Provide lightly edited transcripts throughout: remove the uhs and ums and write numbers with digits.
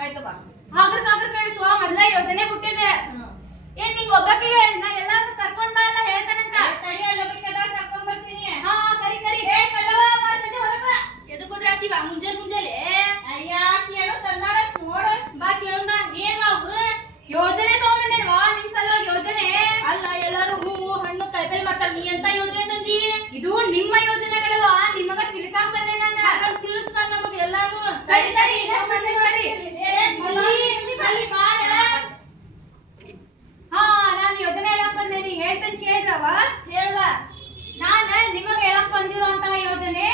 ಆಯ್ತು ಬಾ. ಹಾಗ್ರ ಕೇಳಿಸುವ ಮೊದ್ಲ ಯೋಜನೆ ಬಿಟ್ಟಿದೆ. ಏನ್ ನಿಂಗ ಒಬ್ಬಕ್ಕೆ ಹೇಳಿ ನಾ ಎಲ್ಲಾರು ಕರ್ಕೊಂಡ್ ಬಾ ಎಲ್ಲ ಹೇಳ್ತಾನಂತ. ತಡಿಯಲ್ಲ ಬೇಕಲ್ಲ ಕರ್ಕೊಂಡ್ ಬರ್ತೀನಿ. ಹಾ ಕರಿ ಏ ಕಲವ ಬಾ ಜೊತೆ ಹೊರಗ ಬಾ. ಎದಕ್ ಹೋದ್ರಾತಿವ ಮುಂಜಾನೆ ಅಯ್ಯ ಕೇಳೋ ತಂದಾಳ ನೋಡ. ಬಾ ಕೇಳೋಣ ಏನ್ ಅವು ಯೋಜನೆ ತಗೊಂಬಂದೇನವಾ ನಿಮ್ ಸಲುವಾಗಿ ಯೋಜನೆ. ಅಲ್ಲ ಎಲ್ಲಾರು ಹೂವು ಹಣ್ಣು ಕಾಯಿಪಲ್ಲೆ ಮಾಡ್ತಾರ, ನೀ ಎಂತ ಯೋಜನೆ ತಂದಿ? ಇದು ನಿಮ್ಮ ಯೋಜನೆಗಳವ ನಿಮಗ ತಿಳಿಸಾಕ್ ಬಂದೆ ನಾನು. ತಿಳಿಸ್ತಾರ ನಮಗ್ ಎಲ್ಲಾನು. ತಡಿ ಇನ್ನಷ್ಟು ಮಂದಿ ಬರ್ರಿ. ಅಲ್ಲಿ ಬಾರ. ಹಾ ನಾನು ಯೋಜನೆ ಹೇಳಕ್ ಬಂದೇನಿ, ಹೇಳ್ತೇನೆ ಕೇಳ್ರವ. ಹೇಳ್ವಾ. ನಾನ ನಿಮಗ್ ಹೇಳಕ್ ಬಂದಿರುವಂತಹ ಯೋಜನೆ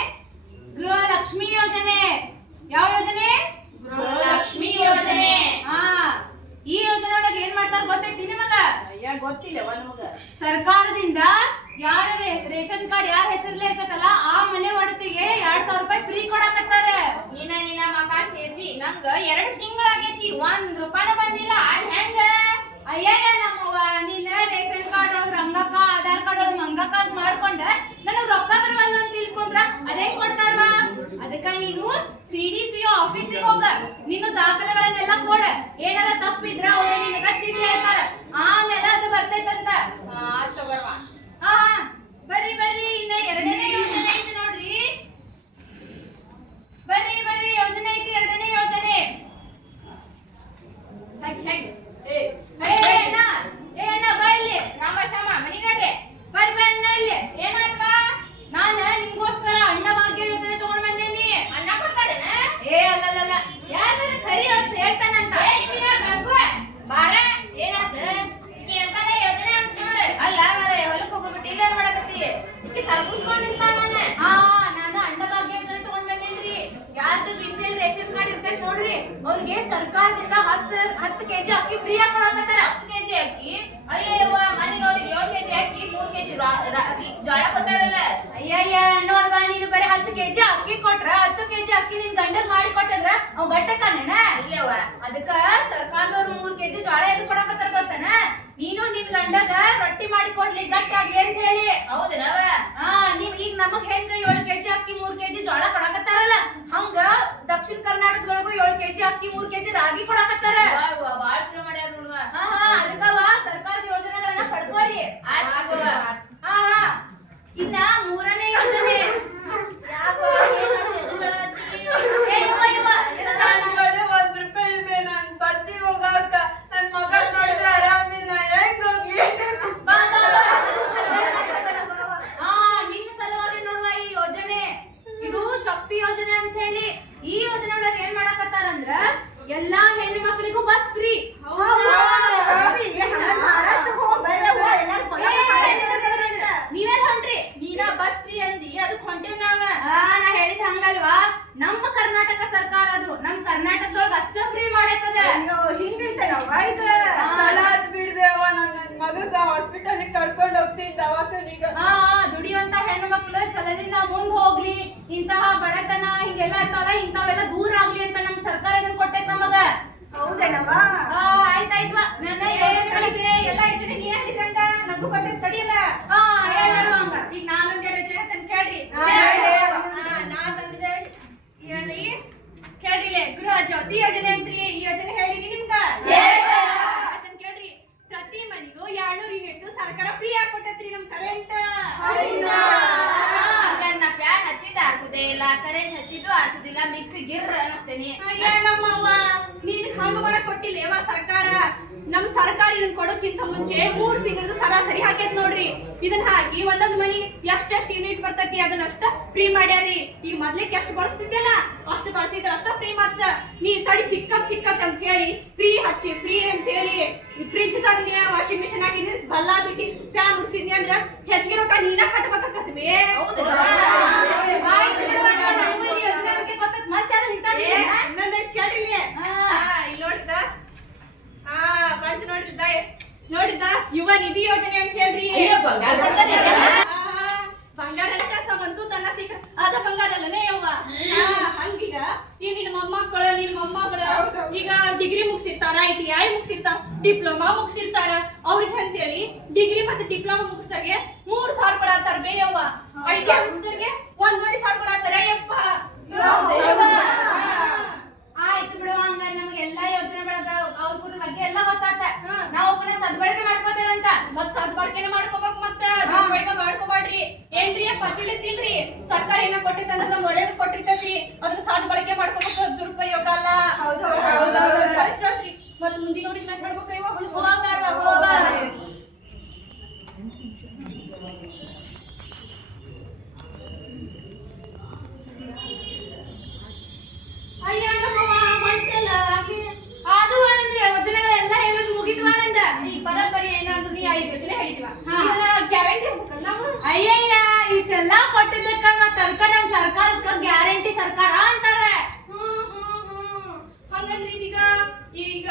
ಗೃಹಲಕ್ಷ್ಮಿ ಯೋಜನೆ. ಯಾವ ಯೋಜನೆ? ಗೃಹಲಕ್ಷ್ಮಿ ಯೋಜನೆ. ಹಾ ಈ ಯೋಜನೆ ಒಳಗೆ ಏನ್ ಮಾಡ್ತಾರ ಗೊತ್ತೈತಿ ನಿಮಗ? ಅಯ್ಯ ಗೊತ್ತಿಲ್ಲವ ನಮಗ. ಸರ್ಕಾರದಿಂದ ಯಾರ ರೇಷನ್ ಕಾರ್ಡ್ ಯಾರ ಹೆಸರ್ಲೆ ಇರ್ತತಲ್ಲ ಆ ಮನೆ ಒಡತಿಗೆ 2000 ರೂಪಾಯಿ ಫ್ರೀ ಕೊಡಕತ್ತಾರ. ನಿನ್ನ ಮಗ ಸೇರ್ತಿ ನಂಗ 2 ತಿಂಗಳಾಗೈತಿ, 1 ರೂಪಾಯಿ ಬಂದಿಲ್ಲ. ಅದ್ ಹೆಂಗ? ಅಯ್ಯಯ್ಯ ನಮ್ಮವ್ವ ನೀನ್ ರೇಷನ್ ಕಾರ್ಡ್ ಒಳಗ ರಂಗಕ್ಕ ಆಧಾರ್ ಕಾರ್ಡ್ ಒಳಗ ಮಂಗಕ್ಕ ಅಂತ ಮಾಡ್ಕೊಂಡ ನನಗ್ ರೊಕ್ಕ ಬರವಲ್ಲ ಅಂತ ತಿಳ್ಕೊಂಡ್ರ ಅದೇ ಕೊಡ್ತಾರವಾ. ಅದಕ್ಕ ನೀನು CDPO ಆಫೀಸಿಗೆ ಹೋಗ, ನೀನು ದಾಖಲೆಗಳನ್ನೆಲ್ಲ ಕೊಡ. ಏನಾರ ತಪ್ಪಿದ್ರ ಅವ್ರ ನಿನಗ ತಿಳಿ ಹೇಳ್ತಾರ, ಆಮೇಲೆ ಅದು ಬರ್ತೈತಂತ. ತಗೋರ್ವಾ. ಹಾ ಬರ್ರಿ ಇನ್ನ 2ನೇ ಯೋಜನೆ ಐತಿ ನೋಡ್ರಿ. ಬರ್ರಿ ಯೋಜನೆ ಐತಿ 2ನೇ ಯೋಜನೆ. ಏನ ಬಾ ಇಲ್ಲಿ. ರಾಮಶಾಮ ಮನಿ ನೋಡ್ರಿ. ಬರ್ಬನ್ನ ಇಲ್ಲಿ. ಏನಾಯ್ತವಾ? ನಾನ ನಿಮ್ಗೋಸ್ಕರ ಅಣ್ಣ ಭಾಗ್ಯ ಯೋಜನೆ ತಗೊಂಡ್ ಬಂದೇನಿ. ಅಣ್ಣ ಕೊಡ್ತಾರೇನ? ಅಲ್ಲಲ್ಲ ಯಾರ ಖರಿ ಅಂತ ಹೇಳ್ತಾನಂತ. ಬಾರ ಏನಾತ? ಈಕೆ ಎಂತದ ಯೋಜನೆ ಅಂತ ನೋಡು. ಅಲ್ಲ ಮಾರೇ ಹೊಲಕ್ಕೆ ಹೋಗ್ಬಿಟ್ಟು ಇಲ್ಲ ಮಾಡಕತ್ತಿ. ಈಕೆ ಕರ್ಗಿಸ್ಕೊಂಡ್ ನಿಂತಾಳ ನಾನು ಅಣ್ಣ ಭಾಗ್ಯ ಯೋಜನೆ ತಗೊಂಡ್ ಬಂದೇನ್ರಿ. ಯಾರ್ದು BPL ರೇಷನ್ ಕಾರ್ಡ್ ಇರ್ತೈತಿ ನೋಡ್ರಿ ಅವ್ರಿಗೆ ಸರ್ಕಾರದಿಂದ 10 ಕೆಜಿ ಅಕ್ಕಿ ಫ್ರೀ ಆಗಿ ಕೊಡಕತ್ತಾರ. 10 ಕೆಜಿ ಅಕ್ಕಿ? ಅಯ್ಯವ್ವ ಮನೆ ನೋಡಿ 7 ಕೆಜಿ ಅಕ್ಕಿ 3 ಕೆಜಿ ರಾಗಿ ಜೋಳ ಕೊಟ್ಟಾರಲ್ಲ. ಅಯ್ಯಯ್ಯ ನೋಡ್ಬಾ ನೀನು ಬರೀ 10 ಕೆಜಿ ಅಕ್ಕಿ ಕೊಟ್ರ 10 ಕೆಜಿ ಅಕ್ಕಿ ನಿನ್ ಗಂಡಗ್ ಮಾಡಿ ಕೊಟ್ಟದ್ರ ಅವ್ ಗಟ್ಟಕ್ಕನೇನ? ಇಲ್ಲವ್ವ. ಅದಕ್ಕ ಸರ್ಕಾರದವ್ರು 3 ಕೆಜಿ ಜೋಳ ಎದು ಕೊಡಕತ್ತಾರ ಗೊತ್ತನ? ನೀನು ನಿನ್ ಗಂಡಗ ರೊಟ್ಟಿ ಮಾಡಿ ಕೊಡ್ಲಿ ಗಟ್ಟಾಗ್ಲಿ ಅಂತ ಹೇಳಿ. ಹೌದನವ? ನೀವ್ ಈಗ ನಮಗ್ ಹೆಂಗ 7 ಕೆಜಿ ಅಕ್ಕಿ 3 ಕೆಜಿ ಜೋಳ ಕೊಡಕತ್ತಾರಲ್ಲ ಹಂಗ ದಕ್ಷಿಣ ಕರ್ನಾಟಕದೊಳಗು 7 ಕೆಜಿ ಅಕ್ಕಿ 3 ಕೆಜಿ ರಾಗಿ ಕೊಡಕತ್ತಾರ. ಬಾಳ ಚಲೋ ಮಾಡ್ಯಾರ ನೋಡುವ. ಅದಕ್ಕವ ಸರ್ಕಾರದ ಯೋಜನೆಗಳನ್ನ ಪಡ್ಕೋರಿ. ಇನ್ನ 3ನೇ ಯೋಜನೆ. ₹1 ಇಲ್ವೇ ನನ್ ಬಸ್ಸಿಗೆ ಹೋಗಾಕ? ನನ್ ಮಗ ನೋಡಿದ್ರೆ ಆರಾಮಿಲ್ಲ, ಹೆಂಗ್ ಹೋಗ್ಲಿ? ನಿನ್ನ ಸಲುವಾಗಿ ನೋಡುವ ಈ ಯೋಜನೆ. ಇದು ಶಕ್ತಿ ಯೋಜನೆ ಅಂತ ಹೇಳಿ. ಈ ಯೋಜನೆ ಒಳಗೆ ಏನ್ ಮಾಡಕತ್ತಾರಂದ್ರ ಎಲ್ಲಾ ಹೆಣ್ಣು ಮಕ್ಕಳಿಗೂ ಬಸ್ ಫ್ರೀ. ನೀವೇನ್ ಹೊಂಟ್ರಿ? ನೀನ ಬಸ್ ಫ್ರೀ ಅಂದಿ, ಅದಕ್ ಹೊಂಟೇವ್ ನಾವ. ನಾ ಹೇಳಿದ್ ಹಂಗಲ್ವಾ, ನಮ್ಮ ಕರ್ನಾಟಕ ಸರ್ಕಾರ ಅದು ನಮ್ ಕರ್ನಾಟಕದೊಳಗ ಅಷ್ಟ ಫ್ರೀ ಮಾಡೈತದ. ಚಲ ಅದ್ ಬಿಡ್ಬೇವ, ನನ್ ಮಗಗ ಹಾಸ್ಪಿಟಲ್ ಕರ್ಕೊಂಡ್ ಹೋಗ್ತೀನಿ ದವಾಖಾನಿಗ. ದುಡಿಯುವಂತ ಹೆಣ್ಣು ಮಕ್ಕಳು ಛಲದಿಂದ ಮುಂದ್ ಹೋಗ್ಲಿ, ಇಂತಹ ಬಡತನ ಹಿಂಗೆಲ್ಲ ಇರ್ತಾವಲ್ಲ ಇಂಥವೆಲ್ಲ ದೂರ ಆಗ್ಲಿ ಅಂತ ನಮ್ ಸರ್ಕಾರ ಇದನ್ನ ಕೊಟ್ಟೈತ್ ನಮಗ. ಆಯ್ತಾಯ್ತವಾ ನನ್ನ ಎಲ್ಲ ಯೋಜನೆ ನೀ ಹೇಳಿದ್ರಂಗ ನಗು ಗೊತ್ತೈತ್ ತಡಿಯಲ್ಲ. ಹಂಗ ಈಗ ನಾನೊಂದ್ ಯೋಜನೆ ತಂದ್ ಕೇಳ್ರಿ. ನಾ ತಂದಿದ್ದೆ ಹೇಳ್ರಿ ಕೇಳ್ರಿಲೆ. ಗೃಹ ಜ್ಯೋತಿ ಯೋಜನೆ ಅಂತ್ರಿ. ಈ ಯೋಜನೆ ಹೇಳಿನಿ ನಿಮ್ಗ ಅದನ್ನ ಕೇಳ್ರಿ. ಪ್ರತಿ ಮನಿಗೂ 200 ಯೂನಿಟ್ಸ್ ಸರ್ಕಾರ ಫ್ರೀ ಆಗಿ ಕೊಟ್ಟೈತ್ರಿ ನಮ್ ಕರೆಂಟ್. ನಾ ಫ್ಯಾನ್ ಹಚ್ಚಿದ ಆರ್ಸುದೇ ಇಲ್ಲ, ಕರೆಂಟ್ ಹಚ್ಚಿದ್ದು ಆರ್ಸುದಿಲ್ಲ, ಮಿಕ್ಸಿ ಗಿರ್ ಅನ್ನಿಸ್ತೇನಿ. ಅಯ್ಯ ನಮ್ಮವ್ವ ನೀನ್ ಹಂಗ ಮಾಡಕ್ ಕೊಟ್ಟಿಲ್ಲ ಯಾವ ಸರ್ಕಾರ. ನಮ್ ಸರ್ಕಾರ ಇದನ್ ಕೊಡೋಕ್ಕಿಂತ ಮುಂಚೆ 3 ತಿಂಗಳದ ಸರಾಸರಿ ಹಾಕೈತ್ ನೋಡ್ರಿ. ಇದನ್ನ ಹಾಕಿ ಒಂದೊಂದ್ ಮನಿ ಎಷ್ಟೆಷ್ಟು ಯೂನಿಟ್ ಬರ್ತೈತಿ ಅದನ್ನಷ್ಟ ಫ್ರೀ ಮಾಡ್ಯಾರಿ. ಈಗ ಮೊದ್ಲಿಕ್ಕೆ ಎಷ್ಟು ಬಳಸ್ತಿದ್ಯಲ್ಲ ಅಷ್ಟು ಬಳಸಿದ್ರ ಅಷ್ಟ ಫ್ರೀ. ಮತ್ತ ನೀ ತಡಿ ಸಿಕ್ಕತ್ ಅಂತ ಹೇಳಿ ಫ್ರೀ ಹಚ್ಚಿ ಫ್ರೀ ಅಂತ ಹೇಳಿ ಫ್ರಿಜ್ ತಂದ್ಯ, ವಾಷಿಂಗ್ ಮಿಷಿನ್ ಹಾಕಿದ್ನಿ, ಬಲ್ಲ ಬಿಟ್ಟಿ ಫ್ಯಾನ್ ಉಡ್ಸಿದ್ನಿ ಅಂದ್ರ ಹೆಚ್ಚಿಗೆ ರೊಕ್ಕ ನೀನ ಕಟ್ಬೇಕಾಕತ್ವಿ. ನೋಡಿದ ಯುವ ನಿಧಿ ಯೋಜನೆ ಅಂತ ಹೇಳ್ರಿ. ಬಂಗಾರ ಬಂತು ತನ್ನ ಸಿಕ್ಕ ಅದ ಬಂಗಾರ ಅಲ್ಲನೇ ಯವ್ವ. ಹಂಗೀಗ ಈ ನಿನ್ ಮೊಮ್ಮಕ್ಕಳು ಈಗ ಡಿಗ್ರಿ ಮುಗಿಸಿರ್ತಾರ, ITI ಮುಗಿಸಿರ್ತಾರ, ಡಿಪ್ಲೊಮಾ ಮುಗಿಸಿರ್ತಾರ. ಅವ್ರಿಗೆ ಅಂತೇಳಿ ಡಿಗ್ರಿ ಮತ್ತೆ ಡಿಪ್ಲೊಮಾ ಮುಗಿಸ್ತಾಗೆ 3000 ಕೊಡತ್ತಾರ ಬೇಯವ್ವ. ITI ಮುಗಿಸಿದವ್ರಿಗೆ 1,500 ಕೊಡತ್ತಾರ ಯಪ್ಪ. ಆಯ್ತು ಬಿಡುವ, ಹಂಗಾರೆ ನಮಗೆಲ್ಲ ಸರ್ಕಾರ ಏನ ಕೊಟ್ಟೈತೆ ಅಂದ್ರೆ ನಮ್ಗೆ ಒಳ್ಳೇದು ಕೊಟ್ಟಿರ್ತೈತಿ ಅದನ್ನ ಸಾಧು ಬಳಕೆ ಮಾಡ್ಕೋಬೇಕು ದುರುಪಯೋಗ ಅಲ್ಲ ಕಳಿಸ್ರಿ ಮತ್ ಮುಂದಿನವ್ರಿಗೆ ನಾ ಹೇಳ್ಬೇಕ ಇವ ಅಯ್ಯ ನಮ್ಮವ್ವ ಹೊಂಟಲ್ಲ ಅದು ಒಂದೊಂದು ಯೋಜನೆಗಳೆಲ್ಲ ಹೇಳೋದು ಮುಗಿದ್ವಾ ನಂದ ಈ ಬರಬರಿ ಏನಾದ್ರು ನೀ 5 ಯೋಜನೆ ಹೇಳಿದ್ವಾ ಗ್ಯಾರಂಟಿ ನಾವು ಅಯ್ಯಯ್ಯ ಇಷ್ಟೆಲ್ಲ ಕೊಟ್ಟಿದ್ದಕ್ಕ ಮತ್ತ ಅದಕ್ಕ ನಮ್ ಸರ್ಕಾರಕ್ಕ ಗ್ಯಾರಂಟಿ ಸರ್ಕಾರ ಅಂತಾರೆ. ಹಂಗಂದ್ರೆ ಇದೀಗ ಈಗ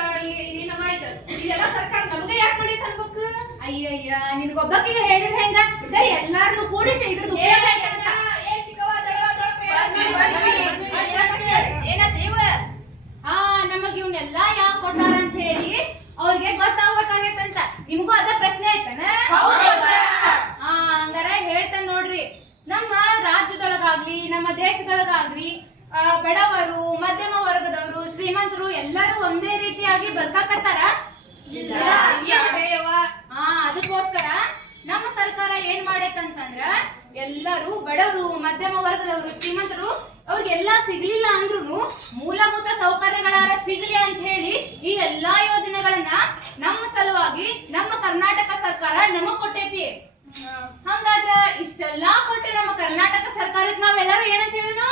ಏನಮಾಯ್ತು ಇದೆಲ್ಲ ಸರ್ಕಾರ ನಮ್ಗೆ ಯಾಕೆ ಮಾಡೈತೆ ಅನ್ಬೇಕು? ಅಯ್ಯಯ್ಯ ನಿನ್ಗೊಬ್ಬಕ್ಕಿಗೆ ಹೇಳಿದ್ರೆ ಹೆಂಗ ಎಲ್ಲಾರನ್ನು ಕೂಡಿಸಿ ಇದ್ರದ್ದು ಏ ಚಿಕ್ಕವ ಏನತ್ ಇವ ನಮಗ್ ಇವ್ನೆಲ್ಲಾ ಯಾಕೆ ಕೊಟ್ಟಾರ ಅಂತ ಹೇಳಿ ಅವ್ರಿಗೆ ಗೊತ್ತಾಗ್ಬೇಕಾಗೈತಂತ. ನಿಮಗೂ ಅದ ಪ್ರಶ್ನೆ ಆಯ್ತಾನ? ಹಂಗಾರ ಹೇಳ್ತಾನೆ ನೋಡ್ರಿ. ನಮ್ಮ ರಾಜ್ಯದೊಳಗಾಗ್ಲಿ ನಮ್ಮ ದೇಶದೊಳಗಾಗ್ಲಿ ಬಡವರು ಮಧ್ಯಮ ವರ್ಗದವರು ಶ್ರೀಮಂತರು ಎಲ್ಲರೂ ಒಂದೇ ರೀತಿಯಾಗಿ ಬದುಕಾಕತ್ತಾರ? ಅದಕ್ಕೋಸ್ಕರ ನಮ್ಮ ಸರ್ಕಾರ ಏನ್ ಮಾಡೈತಂತಂದ್ರ ಎಲ್ಲರೂ ಬಡವರು ಮಧ್ಯಮ ವರ್ಗದವರು ಶ್ರೀಮಂತರು ಅವ್ರಿಗೆಲ್ಲ ಸಿಗ್ಲಿಲ್ಲ ಅಂದ್ರೂ ಮೂಲಭೂತ ಸೌಕರ್ಯಗಳಾರ ಸಿಗ್ಲಿ ಅಂತ ಹೇಳಿ ಈ ಎಲ್ಲಾ ಯೋಜನೆಗಳನ್ನ ನಮ್ಮ ಸಲುವಾಗಿ ನಮ್ಮ ಕರ್ನಾಟಕ ಸರ್ಕಾರ ನಮಗ್ ಕೊಟ್ಟೈತಿ. ಹಂಗಾದ್ರ ಇಷ್ಟೆಲ್ಲಾ ಕೊಟ್ಟು ನಮ್ಮ ಕರ್ನಾಟಕ ಸರ್ಕಾರಕ್ಕೆ ನಾವೆಲ್ಲರೂ ಏನಂತ ಹೇಳಿದ್ನು?